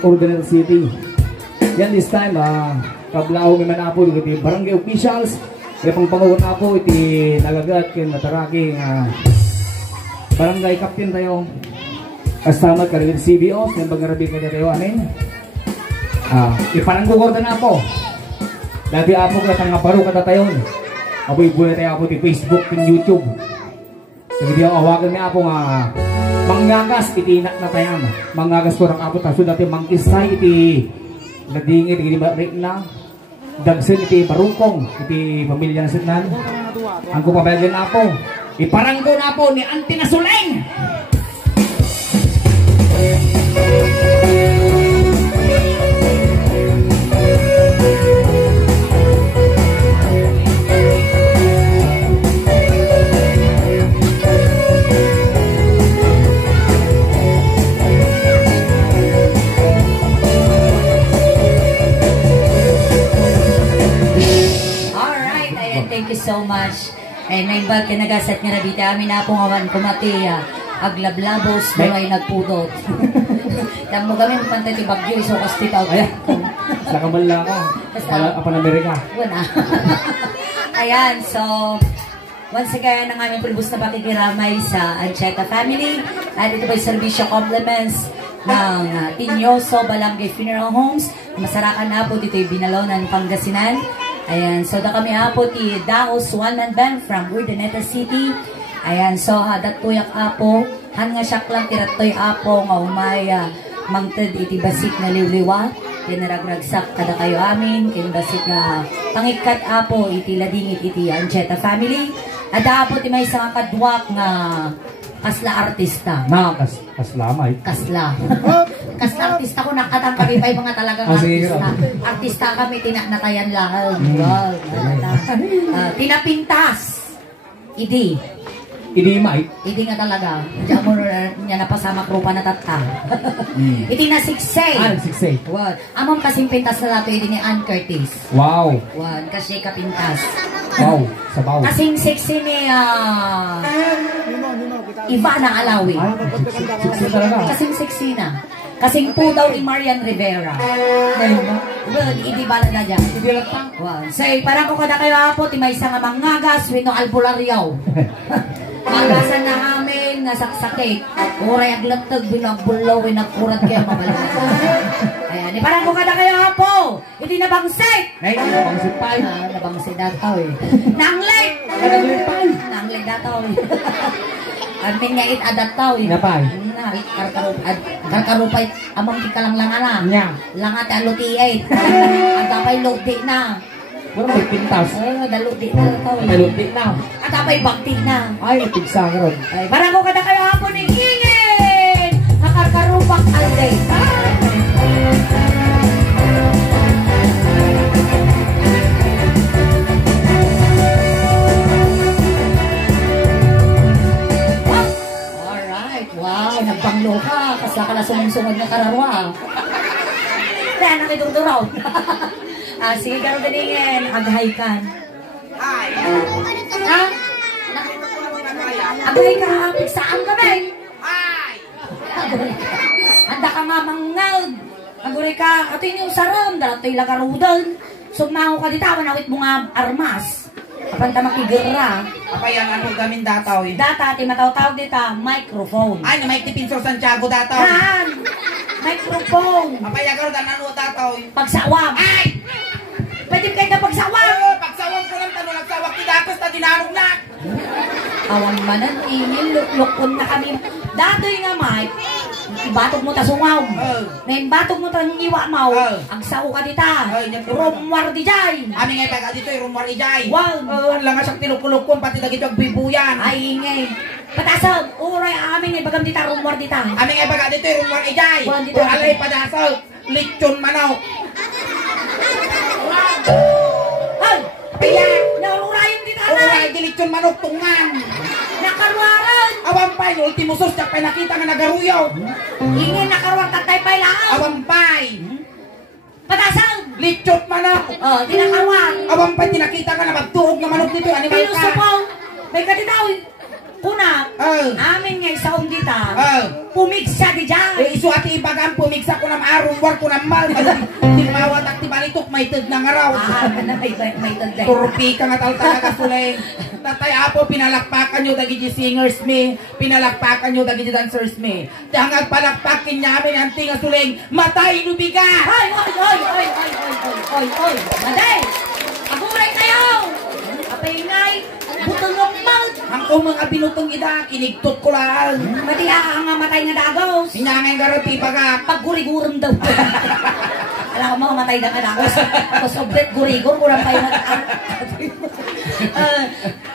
Ordinary City. Yan this time, kablao may manapo iti barangay officials. Kaya pang panguwan na po iti nagagat kin mataraki barangay captain tayo. Kasama ka rin CBOs ng pag-arabi ka tayo anin. Ipananggugot na po. Dati apo ka tanga paro ka tayo. Aboy-boy tayo po ti Facebook kin YouTube. Hindi ako awagan niya po nga manggagas iti inak na tayan. Manggagas ko ng apo taso dati mangkisay iti ladingit iti barik na. Dagsin iti barungkong iti pamilya na sitnan. Ang kupabayagin na po. Iparanggo na po ni Auntie Nasuleng. Thank you so much. Naimbag ka nagasat nga nabita amin na pong awan kumati aglablabos doon ay nagpudot. Yang mo kami pantay ti Bagyo so kasti tao. Sa kamala ka. Apa na Amerika. Wala. Ayan, so once again ang aming pulbos na pakikiramay sa Ancheta family. At ito po yung servisyo compliments ng Tinyoso Balangay Funeral Homes. Masarakan na po dito yung Binalonan, Pangasinan. Ayan, so da kami apo ti Daos One Man Band from Urdaneta City. Ayan, so datuyak apo, han nga siya lang tiratoy apo nga umaya mangted iti basit na liwliwa. Kinaragragsak kada kayo amin, kin basit na pangikat apo iti ladingit iti Ancheta family. At apo ti may isang kadwak nga kasla artista. Kaslamay. Kasla. Kasla artista ko nakatang kami pa yung mga talagang artista. Artista kami, tinanatayan lang. Wow. Tinapintas. Idi. Idi Mike. Idi nga talaga. Diyan mo niya napasama krupa na tata. Idi na siksay. Siksay. Wow. Among kasing pintas na lato, idi ni Ann Curtis. Wow. Wow. Kasi kapintas. Wow. Sabaw. Kasing siksi ni Ivana Alawi. Kasing siksi na. Kasing po daw ni Marian Rivera. Well, hindi bala na dyan. Hindi lang pa. Wow. Say, parang kung kada kayo apo, ti may isang mangagas, wino albularyaw. Magasan na amin, nasaksakit. Uray aglatag, binagbulaw, nagkurat kayo mabalala. Ayan, parang kung kada kayo apo, hindi nabangsit. Ay, nabangsit pa. Nabangsit dataw eh. Nanglit! Nanglit pa. Nanglit dataw eh. Amin nga it adataw eh. Napay. Karkarupay, amang di ka lang na. Nya. Langat aluti eh. At apay luti na. Wala may pintas. Daluti na. Daluti na. At apay bagti na. Ay, tigsa ka ron. Ay, parang ko kada kayo hapon ng ingin. Nakarkarupak alday. Wow, nagbanglo ka. Kasla ka na sumungsungod na kararwa. Kaya nakituturaw. Sige, garo ganingin. Aghay kan. Ha? Aghay ka. Pigsaan kami. Handa ka nga mangag. Aguri ka. Ato yung saram. Dalatoy lagarudan. Sugmaho ka dito. Awit mo nga armas. Kapan ta makigirra. Apa yang ano gamin dataw eh? Data, ti mataw-taw dita, microphone. Ay, na may tipinso Santiago dataw. Han! Microphone. Apa yang karo ano dataw eh? Pagsawag. Ay! Pwede kayo na pagsawag. Pagsawag ko lang tanong nagsawag ti datos ta dinarog na. Awang manan, inil, luklukon na kami. Datoy nga, Mike. Ibatog mo ta sungaw. Ngayon batog mo ta iwa mau. Ang sao ka dita. Rumwar di jay. Ami ngay pag dito rumwar di jay. Wow. Lang nga siyang tinukulukon pati dagito agbibuyan. Ay ingay. Patasag. Uray amin ngay bagam dita rumwar dita. Ami ngay pag dito rumwar di jay. O alay padasag. Lechon manok. Ay! Pila! Naururayan dita na. Uray di lechon manok tungan. Nakarwaran. Awampay no ultimo sus jak pay nakita nga nagaruyaw. Ingay nakarwang tatay pay lang. Awampay. Patasag. Lechot manok. Oh, tinakarwang. Awampay tinakita nga na magtuog nga manok nito animal Pinuso ka. po. May kaditaw. Kuna, amin nga isaon dita. Pumigsa di dyan. Isu ati ibagan pumigsa ko ng arong war ko ng mal. Di mawat at tibalitok may ted na nga raw. May tanda. Turpi ka nga talaga suleng. Tatay Apo, pinalakpakan nyo dagi di singers me. Pinalakpakan nyo dagi di dancers me. Tangag palakpakin niya amin ang tinga suleng. Matay nubiga. Ay! Maday! Aguray kayo! Apay ngay! Butong ng mouth! Ang mga binutong ida, kinigtot ko lang. Mati ang matay nga dagos! Hinangay garati baga. Paggurigurum daw. Alam mo, matay na nga dagos. Tapos oblet gurigur, kurang pa yung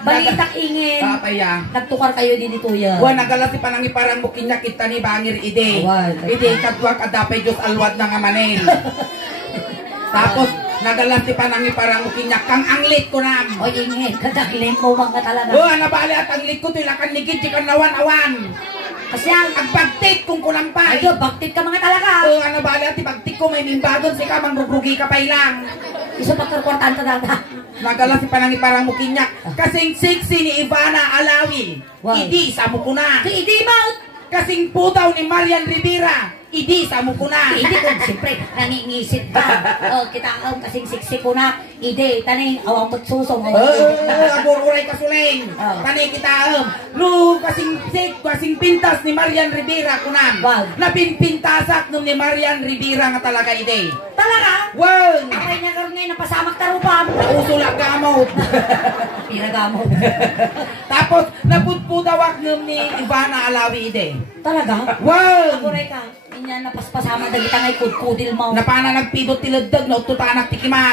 balitak ingin. Papaya. Nagtukar kayo dito yan. Buwan nagalas si panangiparang bukinya kita ni Bangir ide. Ide katwak adapay Diyos alwad na nga manel. Tapos nagalas si panangiparang bukinya kang anglit ko nam. O ingin, kadakilin mo mga talaga. Buwan nabali at anglit ko tilakan nigid di kan nawan-awan. Kasi ang agpagtit kung kunampay. Ayo, bagtit ka mga talaga. Ano bali at ibagtit ko may mimbagon si ka mangrugrugi ka pa ilang. Iso pagkarkwartan talaga. Nagala si panangiparang bukinya kasing siksi ni Ivana Alawi. Wow. Idi sa mukuna. Idi maut. Kasing putaw ni Marian Rivera. Idi sa mukuna. Idi ko, siyempre, nangingisit ka. Kita ang kasing siksi ko na. Idi, taning, awang magsusong. Agururay ka suling. Taning kita no, kasing pintas ni Marian Rivera kunan. Wow. Napinpintasak nung ni Marian Rivera nga talaga Idi. Talaga? Wow. Akay niya karoon ngayon, napasamak tarupan. Usulak gamot. Pinagamot. Tapos, naputputawak nung ni Ivana Alawi Idi. Talaga? Wow. Aguray ka. Inya napaspasama dagi tangay kudkudil mo. Napana nagpidot tiladdag na ututanak tikiman.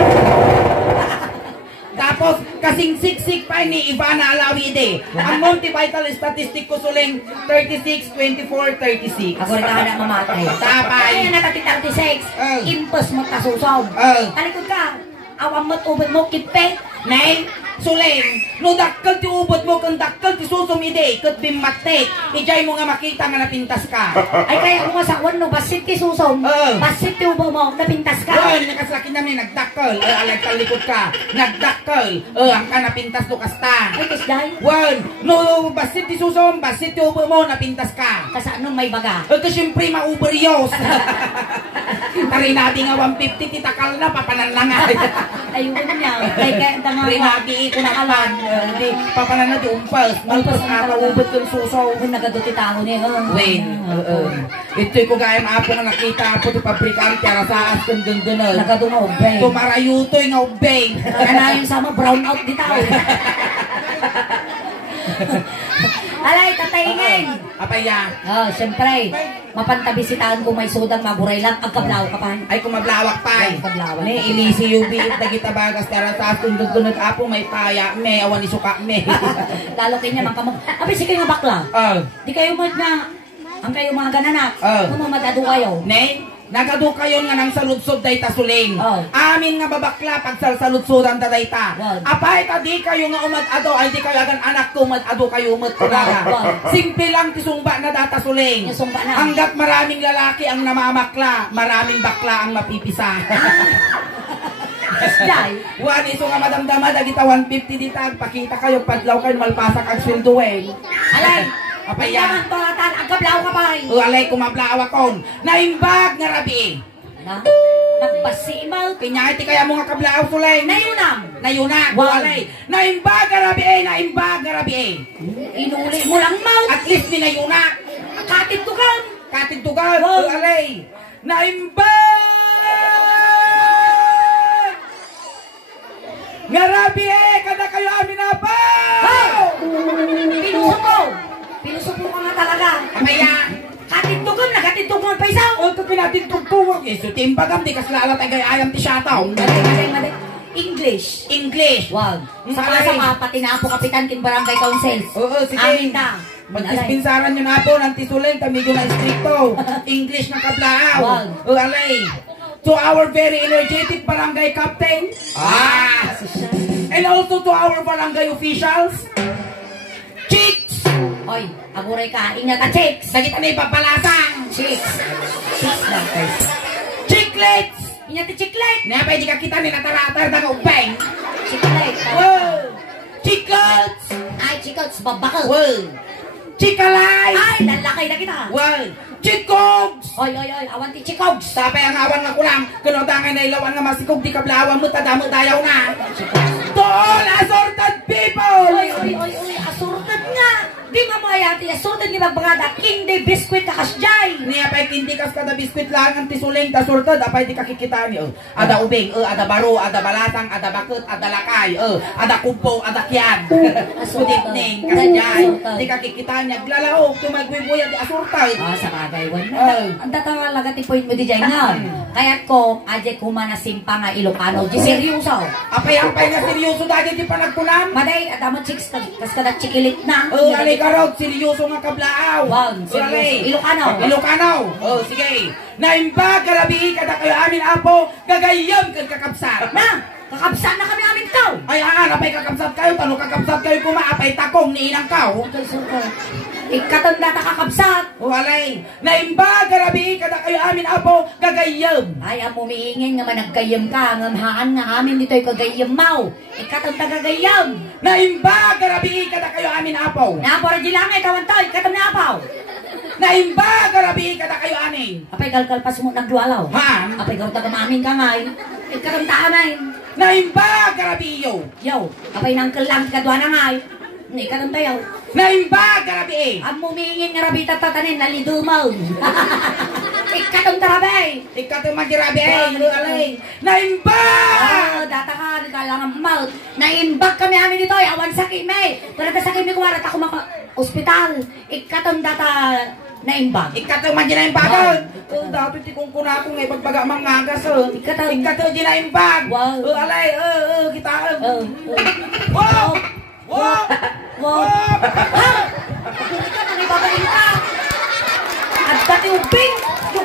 Tapos kasing siksik pa ni Ivana Alawide. Ang Monty Vital statistic ko suling 36, 24, 36. Ako rin ka na mamatay. Tapay. Ay, natati 36. Impos mo kasusob. Talikod ka. Awang mo't ubod mo kipe. Nay, suling, no dakkel ti ubod mo kung dakkel ti susum ide, kat bimatek, ijay mo nga makita nga napintas ka. Ay kaya kung masawan no, basit ti susom, basit ti ubod mo, napintas ka. Nakaslaki namin, nagdakkel, alag talikod ka, nagdakkel, ang ka napintas no kasta. Ay, kisday? No, basit ti susum, basit ti ubod mo, napintas ka. Kasi anong may baga? Ito siyempre mauberyos. Tari natin nga 150 titakal na, papananlangay. Ayun niya, kaya Rinagi ko na kalan. Hindi, papanan na di umpas. Malpas nga paubot kong susaw. Kung nagadoti tao niya. Wait, ito'y ko gayang apo nga nakita po ti pabrikante arasaas kong gandunod. Nagadong ubay. Tumarayuto'y nga ubay. Kaya yung sama brown out di tao. Alay, tataingin. Apaya. Siyempre. Mapantabisitaan ko may sudang maburay lang. Agkablaw ka pa. Ay, kumablawak pa. Agkablawak. Ne, ilisi yubi. Dagita bagas. Arasaas kong gandunod. Apo may paya. Me, awan isuka. Me. Lalo kanya magkamag. Abi, sige nga bakla. Di kayo mag na. Ang kayo mga gananak. Kung mamadado kayo. Ne? Nagado kayo nga nang saludsod dayta suling. Amin nga babakla pag saludsodan da dayta. Apay ka di kayo nga umad-ado ay di kayo agan anak ko umad-ado kayo umad talaga. Simple lang tisungba na data suling. Hanggat maraming lalaki ang namamakla, maraming bakla ang mapipisa. Wan iso nga madamdama dagita 150 ditag pakita kayo padlaw kayo malpasak ang sweldo eh. Alay. Apaya. Tolatan, agkablaw ka pa. Alay kumablaw akon. Naimbag nga rabi. Na? Nagpasimaw. Kanya iti kaya mo nga kablaaw sulay. Nayunam. Nayunam. Walay. Naimbag nga rabi eh. Naimbag nga rabi eh. Inuli mo lang mouth. At least ni nayunak. Katitugan. Katitugan. Walay. Naimbag nga rabi eh. Kada kayo amin na pa. Pinusupo ka nga talaga. Amaya. Katitugan na. Katitugan pa isaw. O ito pinatitugtuwag eh. So timbagam di kaslalat ay gayayam ti siyataw. English. English. Wag. Sama-sama pati na po kapitan kin barangay councils. Oo, sige. Amin na. Magpispinsaran nyo na po ng tisulen, medyo na stricto. English na kablaaw. O alay. To our very energetic barangay captain. And also to our barangay officials. Chicks! Hoy, aguray ka. Ingat ka, chicks. Sagit may papalasang. Chicks. Chicks lang, guys. Chicklets! Ingat ka, chiclet. Napay di ka kita ni nataratar na upeng. Chiclet. Wow! Chikots! Ay, chikots, babakal. Well, Chikalay! Ay, lalakay na kita. Well, Chikogs! Oy, awan ti chikogs. Tapay ang awan nga kulang, kunodangay na ilawan nga masikog, di kablawan mo, tadamo dayaw na. To all assorted people! Oy, asurtad nga. Di mamayati, asurtad ni magbagada, hindi biskwit kakasjay. Niya pa'y hindi kas kada biskwit lang ang tisuling, ta surtad, apay di kakikita niyo. Ada ubing, ada baro, ada balatang, ada bakut, ada lakay, ada kumpo, ada kyan. Suditning, kasjay. Di kakikita niya, glalaog, tumagwibuyan, di asurtad. Sa bagay, wala. Ang datang lagat ti point mo di dyan nga. Kaya't ko, aje kumana simpa nga Ilocano, di seryoso. Apay nga seryoso dahil di pa nagkunam. Maday, adamo chicks, kas kada chikilit na. Alay ka raw, seryoso nga kablaaw. Wow, seryoso. Ilocano. Sige. Naimba, garabi, kada kayo amin apo, gagayam kag kakapsat. Na, kakapsat na kami amin tao. Ay, apay kakapsat kayo, tano kakapsat kayo apay takong ni inang kao. Ikatanda ta kakapsat. Walay. Naimba, garabi, kada kayo amin apo, gagayam. Ay, amo miingin nga managayam ka, ngamhaan nga amin dito'y kagayam mau. Ikatanda kagayam. Naimba, garabi, kada kayo amin apo. Napora di lang kawan to, ikatam na apaw. Naimba, garabi, kada kayo amin. Apay kalkalpas mo nagdualaw. Ha? Apay gaw tagamamin ka ngay. Ikatam ta amin. Naimba, garabi, yo. Yo, apay nang kalang kadwa na ngay. Ikatam tayo. Naimba, garabi. Ang mumingin nga rabi tatatanin, nalidumaw. Ikatong tarabay. Ikatong magirabi. Naimba! Data ka, nagkalangang mouth. Naimbag kami amin dito, awan sakit may. Pero sakit may kuwarat ako ospital. Ikatong data naimbag. Ikatong maginaimbagan. Dapat ti kung kuna akong ipagbaga mangagas. Ikatong ginaimbag. Wow. Alay, kita. Wow! Wow! Wow! Ha! Ikaw, nangibabain ka! At dati ubing!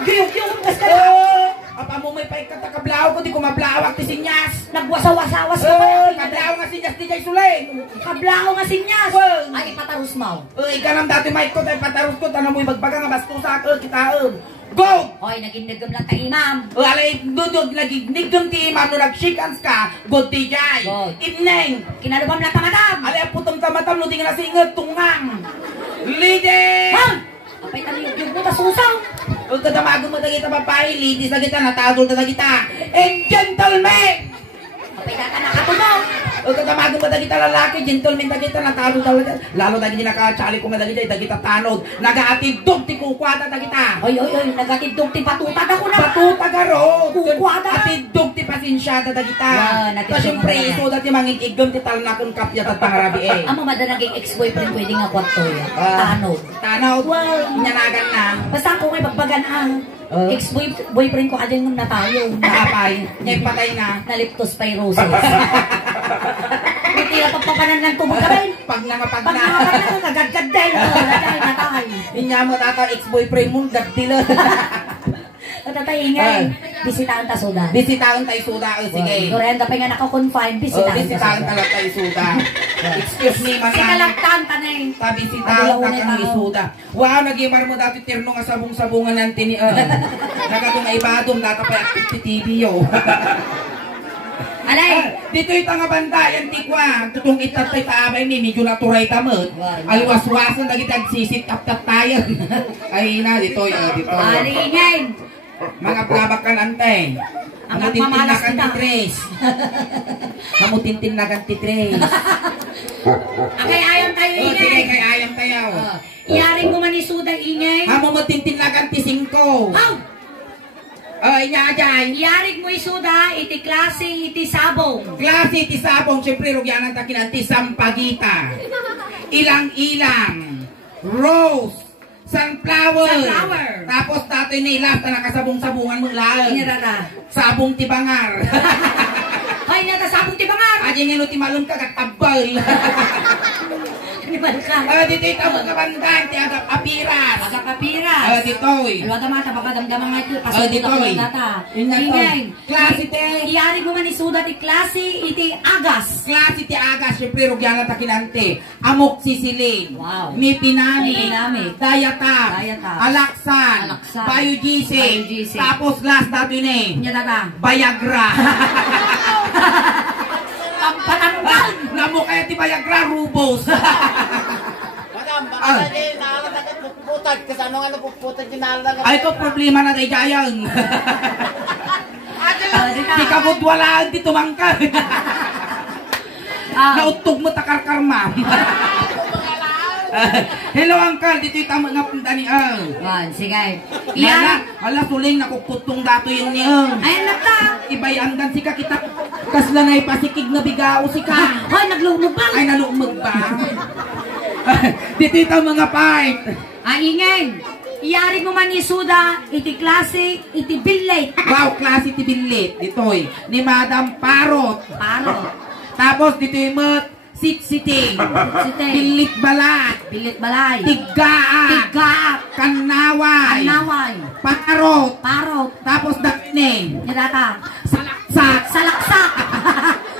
Yung basta na! Apa mo may paikatakablaw ko, di ko mablawak ti sinyas! Nagwasa-wasawas ka ba? Kablaw nga sinyas di jay suling! Kablaw nga sinyas! Ay, ipatarus mo! Ika nang dati may ko, tayo patarus ko, tanong mo'y bagbaga nga bastusa ko, kita Go! Hoy, naging-nagam lang tayo, imam! Alay, dudod, naging-nagam ti imam, no nag-shikans ka, good ti jay! Ineng! Kinalubam lang tamadam! Alay, putom tamatam, no di nga nasingat, tungang! Lidi! Ha! Apay taliyog mo, tasusaw! Huwag ka damago mo na kita, babae, ladies na kita, natadol na kita, and gentlemen! Apay data nakatulog! Huwag ka damago mo na kita, lalaki, gentlemen na kita, natadol na kita, lalo na kita nakachali ko na kita, kita tanod, nag-aatidog, ti kukwata na kita. Oy, nagatidog, ti patutad ako na! Patutag aro! Kukwata! Atidog, ti pasinsyada na kita. Natidog Kasi mo preso, dati mangigigam, ti talnakon kapya, at pangarabi eh. Amo ba na naging ex-boyfriend pwede nga kwarto yan? Tanod. Tanod, nyanagan na. Basta ako may bagbagan ang ex-boyfriend ko adyan nung natayo. Nakapay, patay na. Na-leptospirosis. Hindi na pagpapanan ng tubog ka rin. Pag Pag nakapag na, kagad-gad din. Natay. Inya mo tata, ex-boyfriend mo, gadtila. Tatay, ingay. Bisitahan ta suda. Bisitahan tayo suda, sige. Doren, kapag nga naka-confine, bisitahan talaga tayo suda. Excuse me, mga. Sikalaktan ta na eh. Bisitahan ka kang isuda. Wow, nag-imar mo dati tirno nga sabong-sabungan ng tini. Nagatong ibadong data pa yung TV yo. Alay! Dito yung tanga bandayan, tikwa. Tutong itatay taabay ni, medyo naturay tamot. Aliwas-wasan, lagi tagsisit, tap-tap tayo. Ay na, dito yun, dito. Alingin! Mga plabakan antay. Ang nagmamalas kita. Hamutintin na ganti tres. Kay ayam tayo ingay. Sige, kay ayam tayo. Iyaring mo man isuda ingay. Hamutintin na ganti 5. Inya dyan. Iyaring mo isuda, iti klase, iti sabong. Klase, iti sabong. Siyempre, rugyanan takin iti sampagita. Ilang-ilang. Rose. Sunflower. Tapos dati nila na nakasabong-sabungan mo lang. Inarara. Sabong tibangar. Ay, nata sabong tibangar. Aja nga no timalon ka katabal. Animal ka. Dito ito mo kabandan, ti agap apiras. Agap apiras. Dito. Alwa ka mata, pagkadamdaman nga ito. Dito. Ingay. Klase te. Iyari mo man isuda ti klase, iti agas. Klase ti agas, syempre rugyanan takinante. Amok sisilin. Wow. Mi pinami. Dayatap. Alaksan. Biogisi. Tapos last dati ni. Inya tata. Viagra. Pampatanggal. mo kaya ti Viagra, Rubos. Madam, baka na naalalagat puputad. Kasi ano nga napuputad yung naalalagat? Ay, ito problema na tayo gayang. Di ka budwalaan, di tumangkar. Nautog mo takar-kar, ma'am. Hello, Uncle. Dito yung tama nga punta ni Yan, sige. Ala, suling nakukutong dato yung niya. Ay, naka. Ibayandan si ka kita. Kasla na ipasikig na bigao si ka. Hoy, naglumog ba? Ay, nalumog ba? Dito yung mga pipe. Ingin. Iyari mo man isuda, iti klase, iti billet. Wow, klase ti billet. Dito'y ni Madam Parot. Tapos dito yung sit-sitting. Bilit balat. Tigaat. Kanaway. Parot. Tapos dakne. Nidata. Salaksak.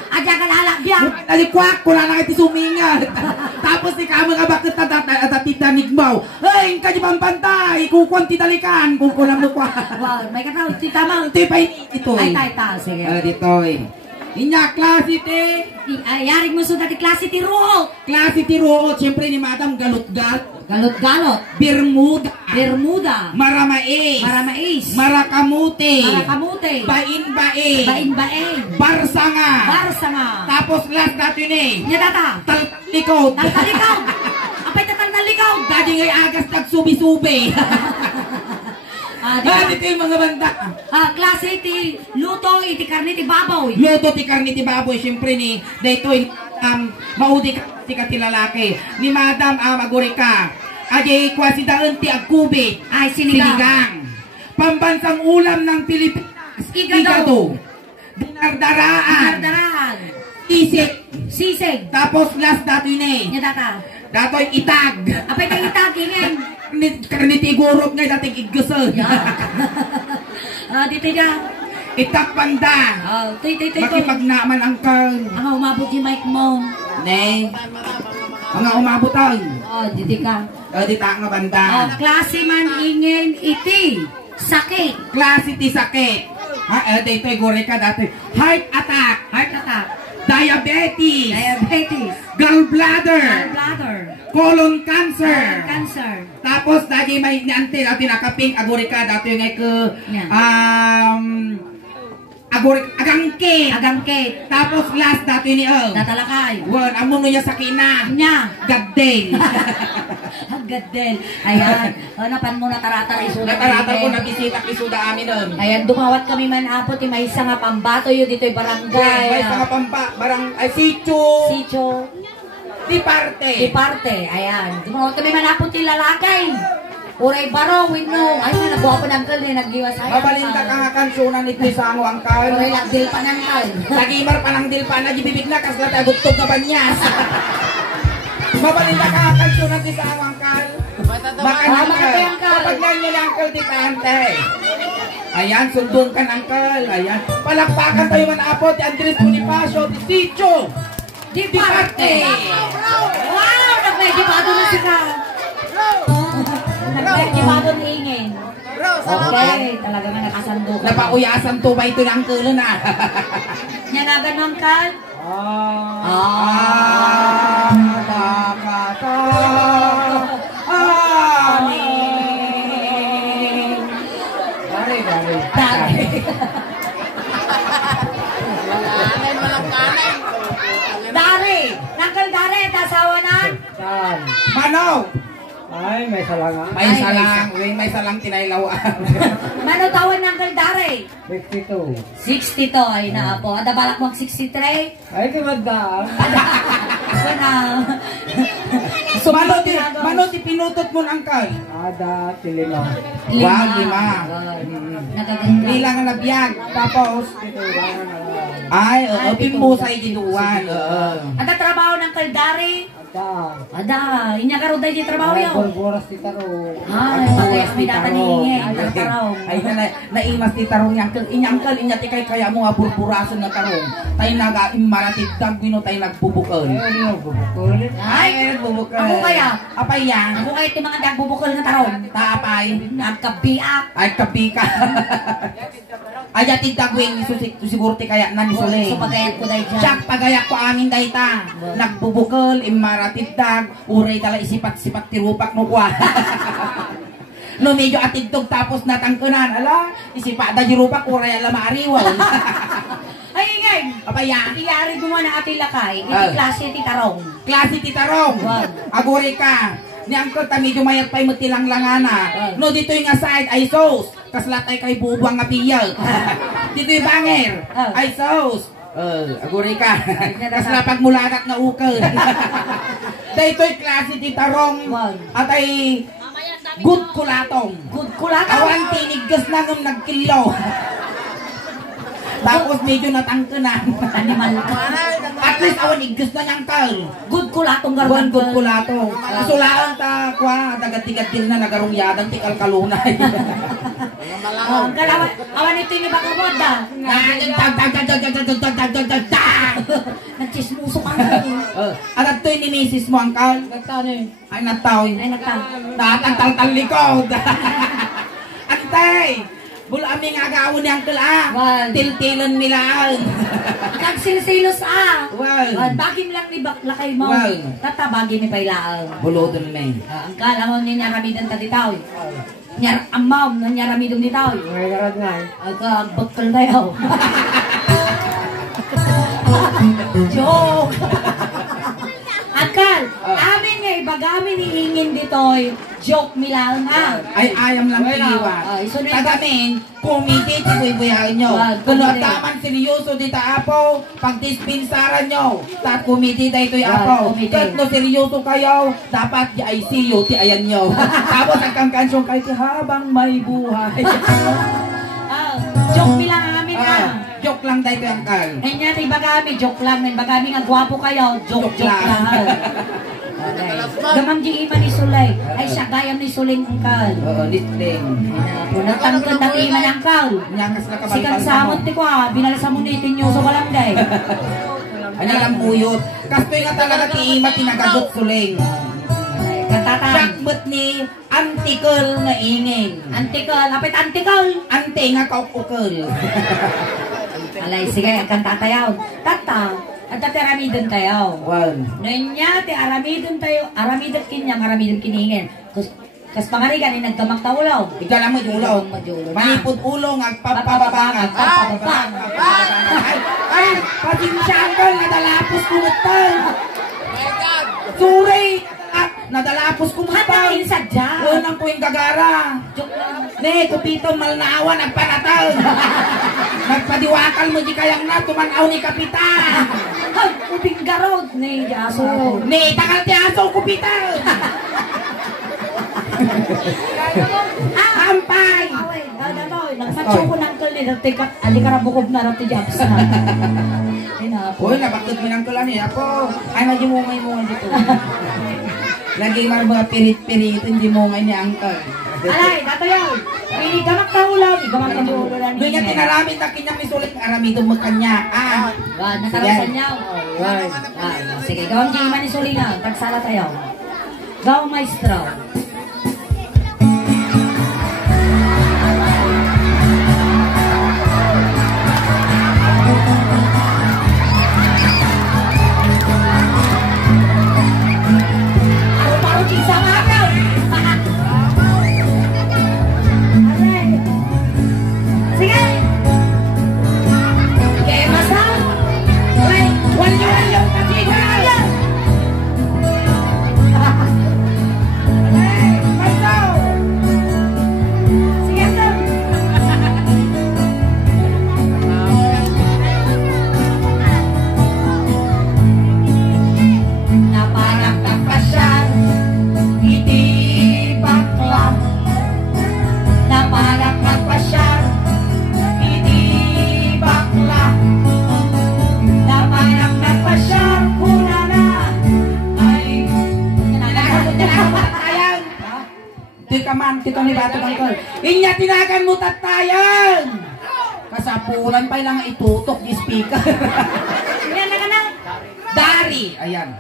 Adya kalala biya. Nalikwak, wala na kayo sumingat. Tapos ni ka mga bakit tatitanig mo. Ay, kanya pang pantay. Kukuan titalikan. Kukunan mo kwa. Wow, may kataw. Tita mo. Ito pa ito eh. Ay, tayo. Sige. Dito eh. Inya, klase ti. Yarig mo suda ti klase ti ruo. Klase ti ruo. Siyempre ni Madam Galot-Galot. Bermuda. Maramais. Marakamute. Bain-bain. Barsanga. Tapos last natin eh. Nyatata. Taltalikod. Apay tataltalikod. Dadi ngay agas tagsubi-subi. Dito yung mga banda. Klase ti luto iti karne ti baboy. Siyempre ni dito maudi ka ti lalaki. Ni Madam Agurika. Adi kwa si daan ti agkubit. Ay, sinigang. Pambansang ulam ng Pilipinas. Igado. Dinardaraan. Sisig. Tapos last dato yun eh. Nyatata. Dato yung itag. Apay tang itag ingin. Karni ti gurot ngay dating iggasal. Dito niya. Itag panda. Makipagnaman ang kang. Ang umabot yung mic mo. Ne. Ang umabot ang. Dito ka. Dito nga banda. Klase man ingin iti. Sakit. Klase ti sakit. Dito yung gurika dati. Heart attack. Diabetes. Gallbladder. Colon cancer. Tapos dati may niante dati nakaping agurika dati yung agangkit. Tapos last dati ni Natalakay. Wan amo no niya sakina. Gaddel. Ayan. Napan mo nataratar isuda. Ko na bisita isuda amin nun. Ayan, dumawat kami man apot may isa nga pambato yun dito'y barangay. May isa nga barangay Sicho. Di parte. Ayan. Dumawat kami man apot yung lalakay. Uray baro, win mo. Ay, nabuha pa ng kal, nagdiwas. Mabalinta ka nga kansunan ni Tisango ang kal. Uray lagdil pa ng kal. Nagimar pa ng dilpa na, gibibig na, kasla tagutog na banyas. Mabalinta ka nga kansunan ni Tisango ang kal. Makanyang kal. Kapag niya ang kal, di kante. Ayan, sundong ka ng kal. Ayan. Palakpakan tayo man apot, Andres Bonifacio, di Sicho. Di parte. Wow, nagmedibado na si ka. Nagmedibado ni ingin. Okay, talaga nga nakasando ka. Napauyasan to ba ito ng kulo na? Nyanagan ng kal? Mano? Ay, may salangan. May salang tinaylawan. Mano tawan ng kaldare? 52. 62 ay na po. Ada balak mo 63? Ay, kimagdaan. Mano ti pinutot mo ng kal? Ada, tilima. Wag, 5. Nakaganda. Ilang na nabiyag. Tapos, ay, pimusay ginuwan. Ada trabaho ng kaldare? Ada, inya karo day di trabaho yaw. Borboras ti taro. Ay, patayas mi dataningin. Ay, naimas ti tarong inyangkal, inya ti kaya mo nga burburason na tarong. Tayo nag-imaratid bino tayo nagbubukol. Ay, nagbubukol. Ako kaya? Apay yan? Ako kaya ti mga nagbubukol na tarong. Tapay. Nagkabiak. Ay, kabika. Ayatid dagwing siguro ti kaya na ni Suling. So pagayat ko dahil dyan. Siyak pagayak ko amin dayta. Nagbubukol, imaratid dag, uray tala isipat-sipat tirupak mo kwa. No medyo atidtog tapos natangkunan. Ala, isipa da jirupak, uray ala maariwaw. Ay, ingay! Apaya? Iyari mo na ati lakay. Iti klase ti tarong. Klase ti tarong. Aguri ka. Ni angkot ta medyo mayat pa'y magtilang-langana. No dito yung aside ay sauce. Kaslatay kay bubuang nga piyal. Dito yung banger. Ay sauce. Aguri ka. Kaslapag mulagat na ukal. Dito yung klase ti tarong. At ay good kulatong. Good kulatong? Awan tinigas na nung nagkilo. Tapos medyo natangkanan. Animal ka. At least awan igas na niyang kal. Good kulatong Buwan good kulatong. Sulaan ta kwa dagat-tigat na nagarungyadang tikal kalunay. Awan ito yung baka moda. Nagchismuso ka na. At ito yung nimisis mo, angkal. Ay, nataw. Natangtal-tal likod. Antay! Bula aming agawin ni angkal Tiltilan nila. Kagsilsilos Well. Bagim lang ni baklakay mo. Tata bagim ni pailaan. Bulodon na yun. Angkal, amon ni nyaramidan taditaw. Amam na nyaramidong ditaw. Agag bakal tayo. Joke! Angkal, amin nga ibagamin iingin dito'y joke milang Ay, ayam lang tiniwa. Tagamin, kumiti ti buhay nyo. Kung taman seryoso dita apo, pag dispinsaran nyo, tat kumiti da ito'y apo. Kat no seryoso kayo, dapat di ICU ti ayan nyo. Tapos ang kansyong kayo ti habang may buhay. Joke milang amin Joke lang dahil yung kal. Ay niya, ibagami, joke lang. Ibagami nga gwapo kayo, joke lang. Gamang di iman ni Sulay. Ay siya, gayam ni Suling angkal. Oo, litling. Punatang ka na iman angkal. Sikang samot ti ko binalasa mo nitin nyo sa balangday. Ano lang buyot. Kastoy nga talaga ti ima tinagadot Suling. Katatan. Sakbet ni antikol nga ingin. Antikol, apit antikol. Ante nga kaukukol. Alay, sige, ang tatayaw. Tata, at aramidon tayo. Wow. Nanya, ti aramidon tayo. Aramidon kinyang, aramidon kiningin. Kas pangarigan, ay nagdamak ta ulaw. Ikaw lang mo ulaw. Manipod ulong, agpapababangan. Ay, pasinsyaan ka, nadalapos kumutang. Sorry. Nadalapos kumutang. Hatayin sadya. Unang ko yung gagara. Joke lang. Ne, kupito malnaawa, nagpanataw. Nagpadiwakal mo di kayang na, tumanaw ni kapitan. Ay, uping garod. Ne, aso. Ne, takal ti aso, kupitan. Ampay. Away, nagsatsyo ko ng kal ni Tikat. Ali ka rabukob na rati jobs na. Uy, nabakit mo ng tulan eh. Apo, ay majimungay-mungay dito. Lagi mga pirit-pirit, hindi mungay ni Uncle. Alay, dato yun. Pili gamak ka ulam. Gamak ka ulam. Doon niya tinaramit na kanyang misulit. Aramidong mo kanya. Nakarasan niya. Sige, gawang jiman ni Sulinga. Tagsala tayo. Gawang maestro. Inya tinagan mo tatayan. Kasapulan pa lang itutok di speaker. Yan na ka na. Dari. Ayan.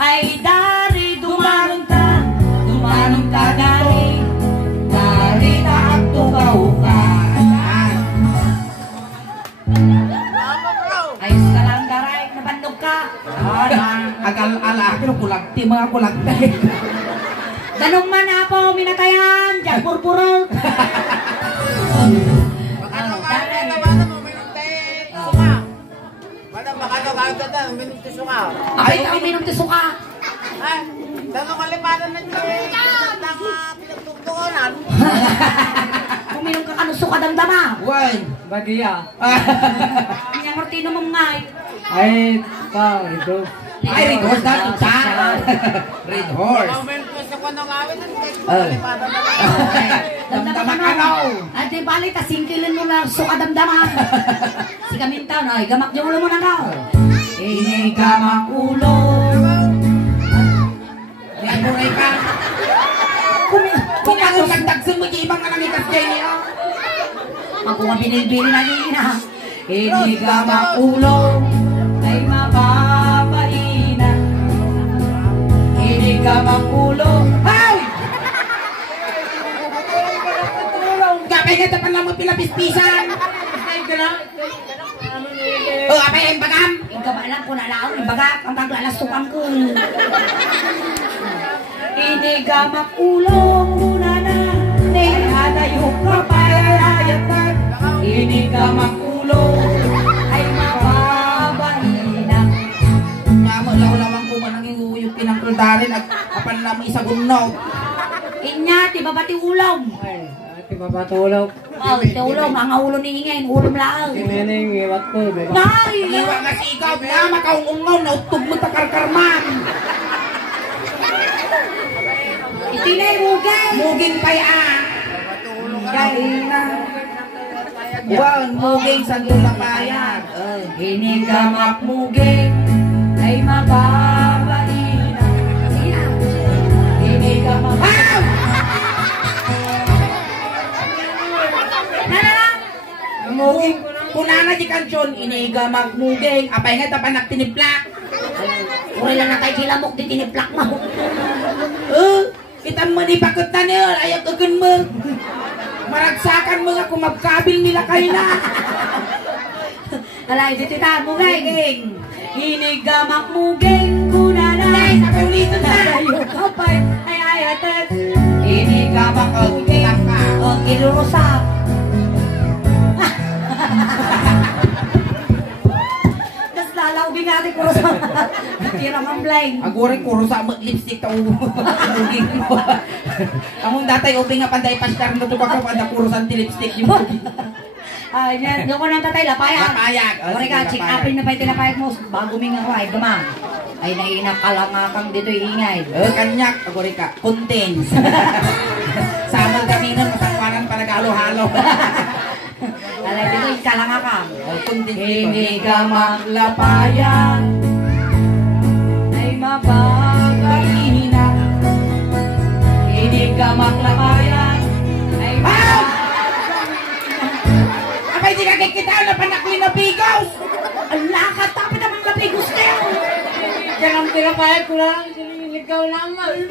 Ay dari, dumanong ka dari. Dari na ang tugaw ka. Agal ala pero kulagti mga kulagti. Danong man ako minatayan, diyan purpurot. Ano bata mo minum teh suka. Bata makano ka minum teh suka. Ay, ako minom ti suka. Ay, tanong kalipanan na teh. Tama pinagtugtuunan. Kung minom ka kano suka damdama. Wan. Bagiya. Ang Martino mong ngay. Ay, pa, ito. Ay, Red Horse na ito. Red Horse. Moment ko sa kuno gawin ng kalipanan na. Damdaman ka na. At di bali, kasingkilin mo na suka damdaman. Si Kamintaw, ay gamak yung ulo mo na nga. Ini gamak ulo. Yan mo rin ka. Kung ako nagtagsan mo, ibang ka nang ikasya niya. Ako nga binilbili na niya na. Ini gamak ulo ay mababainan. Ini gamak ulo. Ay! Gapay nga tapan lang mo pilapispisan. Oh, apa yang bagam? Ikaw ba lang ko na lang, ibaga, ang taglalasukan ko. Ini gamak ulo muna na, ada yung kapayayatan. Ini gamak ulo ay mababainan. Ngamo law-lawang ko man ang yung pinangkuldarin at kapan lang mo isagunaw. Inya, tiba ba ti ulom? Ay, ati mapatulog. Oh, ti ulom, ang ulo ni Ingay, ulom lang. Kinening iwat ko, diba? Nay! Iwa nga si ikaw, na makaungaw na utog mo takarkarman. Itinay mugay! Muging paya. Wan, muging sa tulapayan. Ini gamak mugay ay mababainan. Sina? Ini gamak... Wow! Muging, kunana di kansyon, iniga magmuging. Apay nga tapanak tiniplak. Uri lang na tayo kilamok di tiniplak mo. Kita mo ni bakit na niyo, ayaw kagan mo. Maragsakan mo nga kung magkabil nila kayo na. Alay, dito ta, mugay. Ini gamak mugay kunana. Ay, sabi ulito na. Tayo kapay ay ayatet. Ini gamak muging ka. O, kilurusak. Tas lalaw bingati ko sa tira mamblay. Agurin ko sa lipstick ta muging mo. Among datay ubing nga panday pastar na tubak ka panda kurusan ti lipstick yung muging. Ay, yung ko nang tatay, lapayag. Lapayag. Ori ka, check upin na pa yung tinapayag mo. Bago mingang ay gamang. Ay, naiinak ka lang nga kang dito ingay. Kanyak, aguri ka, contents. Samang kami nun, masakwanan para halo-halo. Alay, dito ka lang nga kang. Contents. Hindi ka maglapayan ay mapagkaina. Hindi ka maglapayan ay Abay, di ka kikita na panakli na bigaws. Allah ka, tapit naman ka bigos kayo. Jangan pinapayag ko lang, siniligaw naman.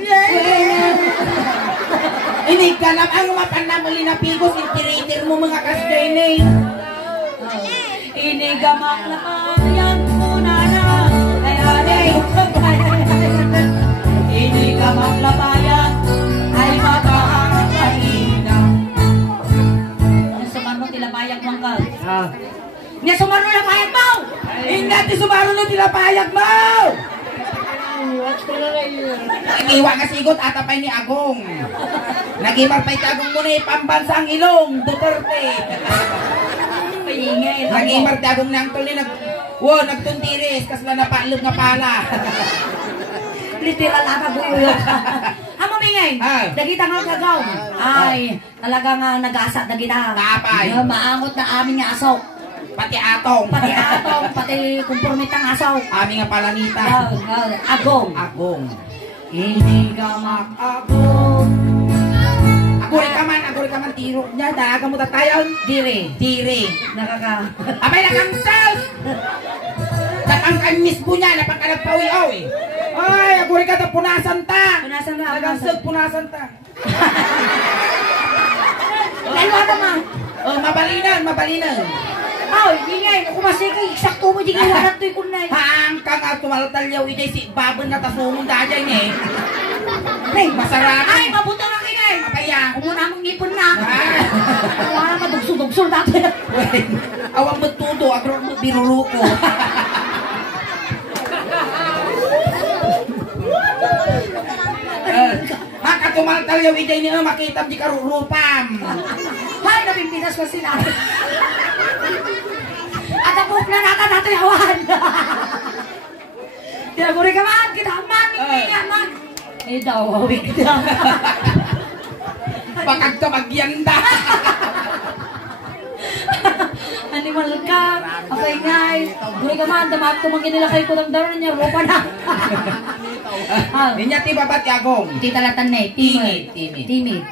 Ini ganap ang mapanamuli na bigos, intirator mo mga kasdainay. Ini gamak na payan muna na. Ay, alay. Ini gamak na payan ay mapakakaina. Ang sumarno tilapayag mong ka. Ah, Nga sumarno na payag mo! Hindi ti sumaro na tilapayag mo! What ko na yun? Iwa nga sigot atapay ni Agong. Nagimar pa Agong muna pambansang ilong, Duterte. Payingay. Nagimar ti Agong nang tuloy nagtuntiris, kasla napalog nga pala. Literal aka buyuyok. Amo mingay. Ay. Dagita nga kagaw. Ay, talaga nga nag-asa dagita. Tapay. Maangot na amin nga asok. Pati atong. Pati atong, pati kumpromitang asok. Aming nga palanita. Agong. Agong. Hindi gamak agong. Aguri ka man tiro niya, daga mo tatayon. Dire. Dire. Nakaka. Abay na kang self! Napangkan mismo niya, napangkanagpawiaw eh. Ay, aguri ka ta, punasan ta. Punasan na. Nagansag, punasan ta. Lalo ka naman. Oh, mabalinan. Oh, ingay, ako masay kay eksakto mo jing iwanan to'y kunay. Haang ka nga tumaltalyaw ijay si babon nga tasumong dajay ni. Ay, masarap. Ay, mabuto na kingay. Papaya. Umuna mong ngipon na. Wala ka dugso-dugso natin. Awang betudo, agro mo biruruko. Maka tumaltalyaw ijay ni makita di karurupam. Hay, napimpinas ko sila. At ang bukla natin awan. Kaya guri ka man, kita man, nga man. Eh daw, hawig na. Bakag ka magyanda. Animal ka, apay ngay. Guri ka man, damat ko manginilakay ko ng daron niya, rupa na. Ninya ti babat yagong. Kita latan na eh, timid. Timid.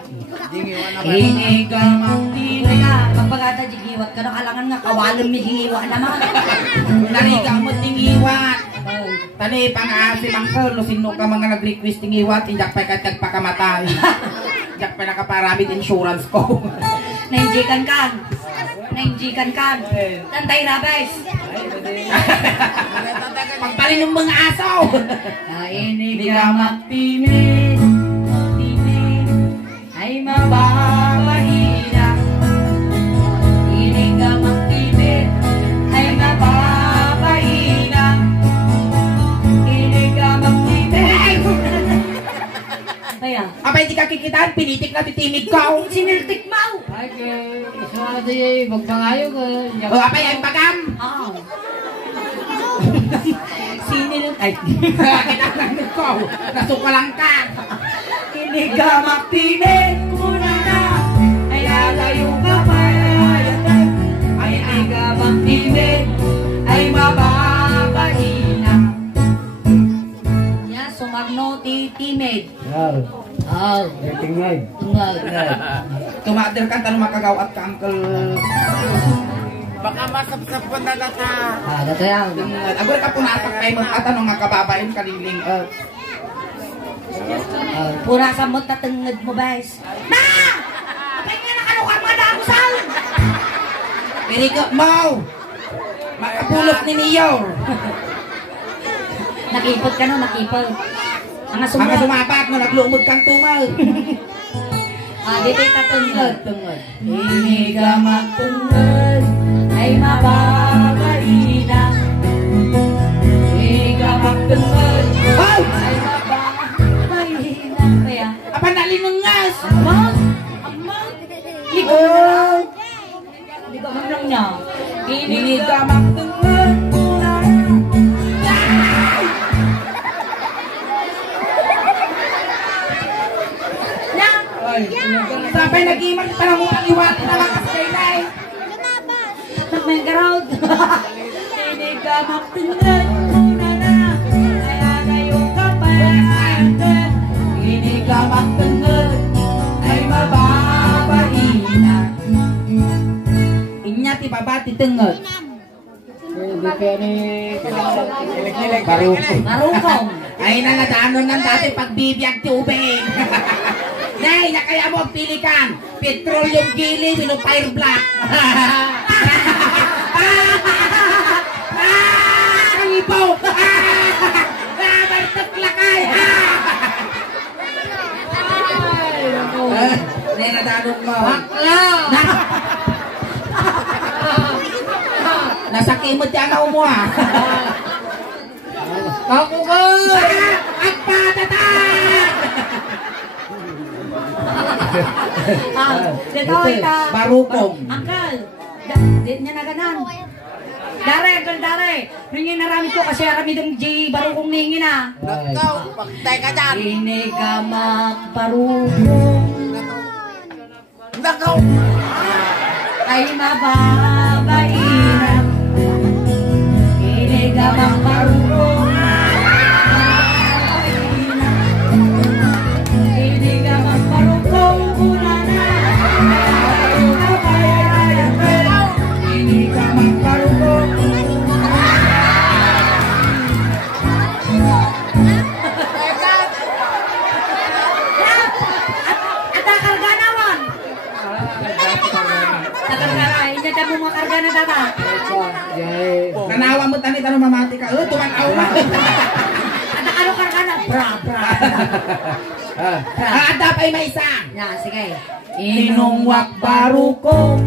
Ini gamang timid nga. Pagpagata jigiwat ka na kalangan nga, kawalan may hingiwa naman. Narigang mo tingiwat. Tani pang-aasi mangkal, no sino ka mga nag-request tingiwat, hindi pa kagpakamatay. Hindi pa nakaparamit insurance ko. Nainjikan kan. Tantay rabes. Pagpalin ng mga aso. Ini gamang timid ay mababahina. Ini gamang timid ay mababahina. Ini gamang timid. Kaya? Apay di ka kikitaan, pinitik na titimig ko. Siniltik mo. Ay, isa di magpangayo ka. O apay ay pagam. Oo. Sinil... Ay. Kinaklamig ko. Nasukalang ka. Ini gamang timid muna na. Ay lalayo ka pa. Ay gamang timid ay mababahina. Ya, sumarno timid. Oh, Tingay. tunggal. Tumader ka, tanong makagawat ka, uncle. Baka masapsap ko na nata. Dato yan. Agor ka punatak kayo mo, at anong nga kababain kaliling. Pura sa mo tatengad mo, guys. Na! Apay nga nakalukar mga damusal! Piri ka, mau! Makapulot ni Mayor. Nakipot ka no, nakipot. Mga Mga sumabat mo, naglumod kang tumal. Dito yung tatungod. Hindi ka magtungod ay mababahina. Hindi ka magtungod Wow! ay mababahina. Kaya, Apa nalinungas? amang, ligo na lang. Ligo man lang niya. Hindi ka magtungod. Sabay nag-iman pa na mo pang-iwat na lang kasi kailay. Nagmenggarod. Hindi ka magtungod muna na. Kaya tayo ka pa. Hindi ka magtungod ay mababahina. Inya ti babati tungod. Hindi kaya ni... Marungkong. Ay na nadaanon ng dati pagbibiyag ti ubing. Nay, nakaya mo ang pilikan. Petroleum gili, sino fire black. Ang ipaw. Bartok lakay. Nay, nadaanon mo. Nasa kimot yan na mo ha. Ako ka! At patatak! Dito ita. Barukong. Angkal. Dito niya na ganan. Dare. Ringin na rami ko kasi arami dong J. Barukong ningi na. Nakaw, pagtay ka dyan. Ini ka magbarukong. Nakaw. Ay mababahina. Ini ka magbarukong. Ini ka magbarukong. Una na. Ini ka magbarukong. At karga naman. Sa karga, kita mo mga karga na tata. Kanawa mo tani tanong mamati ka. Tumanaw ma. Ano karga na? Bra. Adapay may isa. Ya, sige. Inungwak baruko.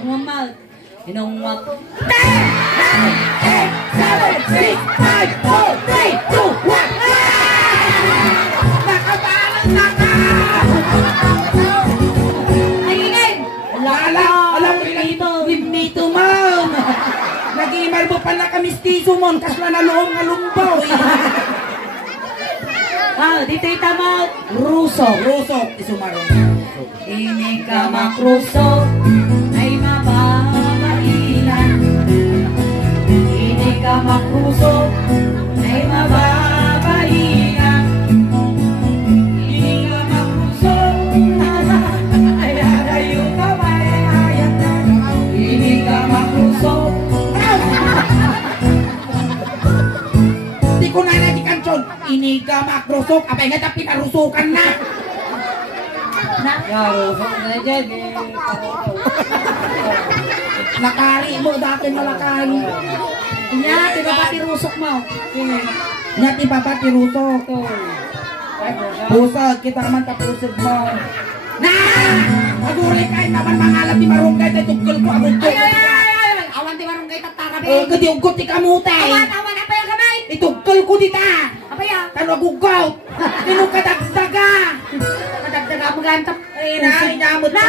Umamal. Inungwak. 10, 9, 8, 7, 6, 5, 4, 3, 2, 1. Nakabalan na ka! Nagingin! Alam mo dito, ma'am. Nag-iimar mo pa na kamistiso mo. Kasla na loong alumbaw. Dito yung tama. Rusok. Isumarong. Ini ka makrusok ay mababailan. Ini ka makrusok ay mababailan. Ini ka makrusok ay harayo ka mayayatan. Ini ka makrusok. Di ko na nagikansyon. Ini ka makrusok. Abay nga tapi narusukan na. Nakari mo dati malakari. Nya, tiba pati rusok mo. Nyati papa tirusok. Pusag kita man tapusag mo. Agulay kay naman mangalap di marunggay tay tugkol ko agud ko. Ay. Awan di marunggay tatarabi. Gadi ugot ti kamutay. Awan apa yung kamay? Itugkol ko dita. Apa ya? Kano agugaw. Tino kadagdaga. Kadagdaga mo gantap. Inyamot ka.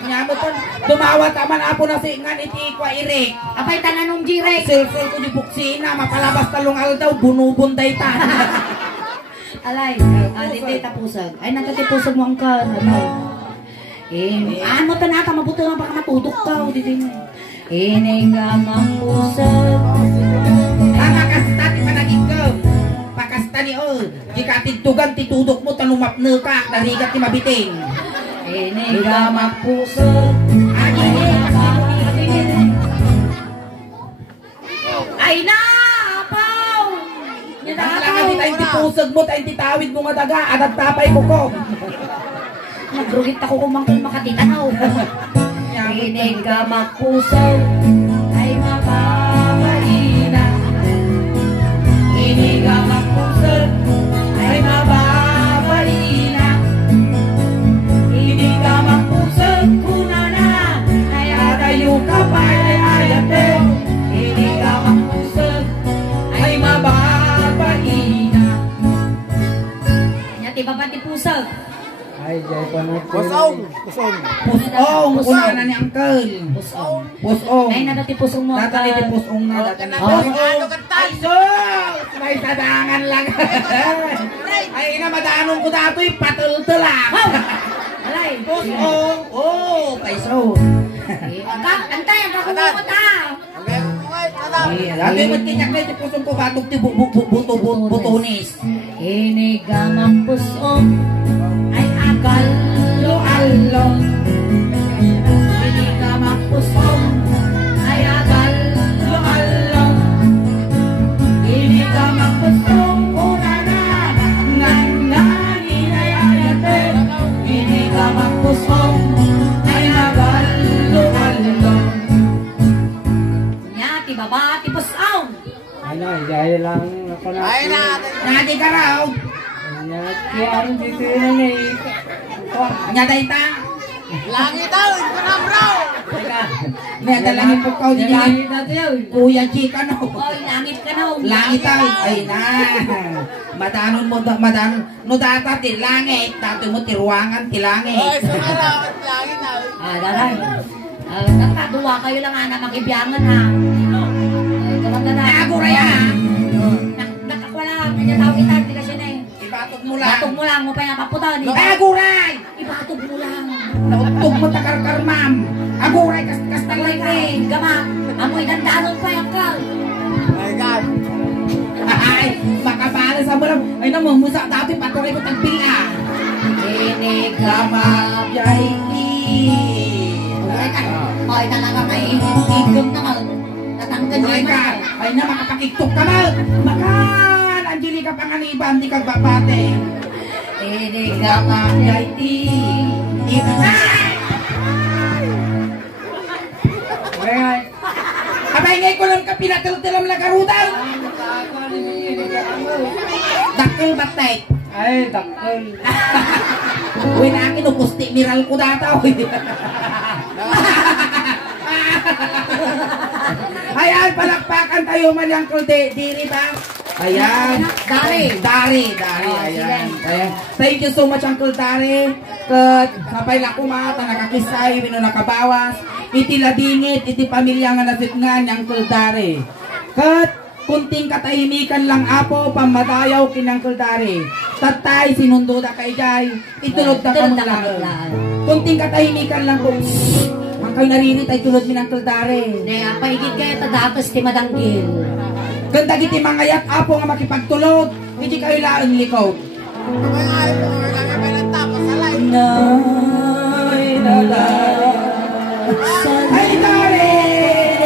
Inyamot ka. Dumawa taman apo na si ngan iti kwa irik. Apay tananong jirek. Silsil ko di buksin na mapalabas talong aldaw bunubunday ta. Alay, dito tapusag. Ay nagkatipusag mo ang kan. Ano ta na ka mabuto nga baka matudok ka dito na. Ini nga mapusag. Pakasta ti panagigkaw. Pakasta ni jika titugan titudok mo tanumapne ka narigat ti mabiting. Ini nga mapusag. Ay na! Apaw! Nanglangan di tayong tipusag mo, tayong titawid mo nga daga, adat tapay mo ko. Nagrugit ako kumangkong makatitanaw. Ini ka mapusag ay mababaina. Ini ka mapusag ay mababaina. Ini ka mapusag kunana ay adayo ka pa ay ayate. Ini ka mapusag ay mababaina. Nyati babati pusag. Ay, jay pa na. Pusong! Pusong, una na ni Uncle. Pusong. Ay nadati pusong mo. Datali di pusong na. Datali Ano ka Ay, sus! May sadangan lang. Ay, na madanon ko dato'y patul-tul lang. Alay. Pusong. Oh, paiso. Antay, ang kakumukot ha. Dati mo kinyak na iti pusong ko batok ti butunis. Ini gamang pusong ay agalo-along. Ini gamang pusong ay agalo-along. Ini gamang pusong unana nganani ay ayate. Ini gamang pusong ay agalo-along. Nyati baba ti pusong. Ay na, jay lang ako na. Ay na! Nadi ka raw. Kaya dito yun eh. Nyaday ta. Langit daw! Kunam raw! May dalangin po kaw din Langit natin yun. Kuya Chika no. Oy, langit ka na. Langit tayo. Ay na. Madanon mo, madanon. No data ti langit. Dato mo ti ruangan ti langit. Ay, sumaraw! Langit daw! Daray. Nagkaduwa kayo lang na mag-ibiyangan ha. Gawanda na. Nagura yan. Nakakwala. Kanya tao kita. Hindi ka siya na eh. Ibatog mo lang. Batog mo lang. Mo pa yung kaputan. Aguray! Ibatog mo lang. Nautog mo takarkar ma'am. Aguray kas Amoy talay ka eh. Gama. Amoy dandanon pa yung kal. My God! Ay, makabala sa mulam. Ay namumusa dati patuloy ko tagpila. Ini Gama jay Ay, talaga may higom na kal. Natanggan Ay niya ka. man. Ay na makapakiktok ka mal. Makan! Angelica Panganiban, di kag babate. Ini Gama gama jay Ay! Ngay ko lang ka pinatil-tilam na garudan. Dakil batay. Ay, dakol. Uy na akin, upusti miral ko data. Ayan, palakpakan tayo man yung diri ba? Ayan. Dari. Ayan. Ayan. Thank you so much, Uncle Dari. Kapay lang kumata, nakakisay, wino nakabawas. Iti ladingit, iti pamilya nga nasitngan, Uncle Dari. Kat, kunting katahimikan lang apo, pamadayaw kin Uncle Dari. Tatay, sinundo da kay Jay. Itulog da kamang lang. Kunting katahimikan lang po. Ang kayo naririt ay tulad min Uncle Dari. Naya, paigid kayo tadatos ti madanggil. Ganda giti mangayat apo nga makipagtulog. Hindi kayo laang likaw. Ay Dari!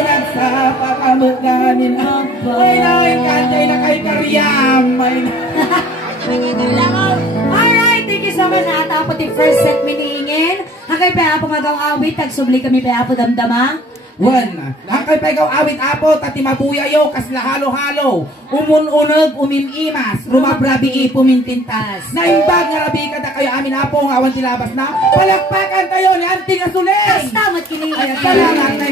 Nagsapa kamuganin ako. Ay nain kantay na kay Karyam. Alright, thank you so much. Natapos yung first set miningin. Hanggang pa po magaw awit, tagsubli kami pa po damdama. One, nakay pa ikaw awit apo, tati mabuyayo, kasla halo-halo, umununag, umimimas, rumabrabi pumintintas. Naimbag nga rabi kada kayo amin apo, nga awan tilabas na, palakpakan tayo ni Auntie Asulen! Tamat kini. Salamat na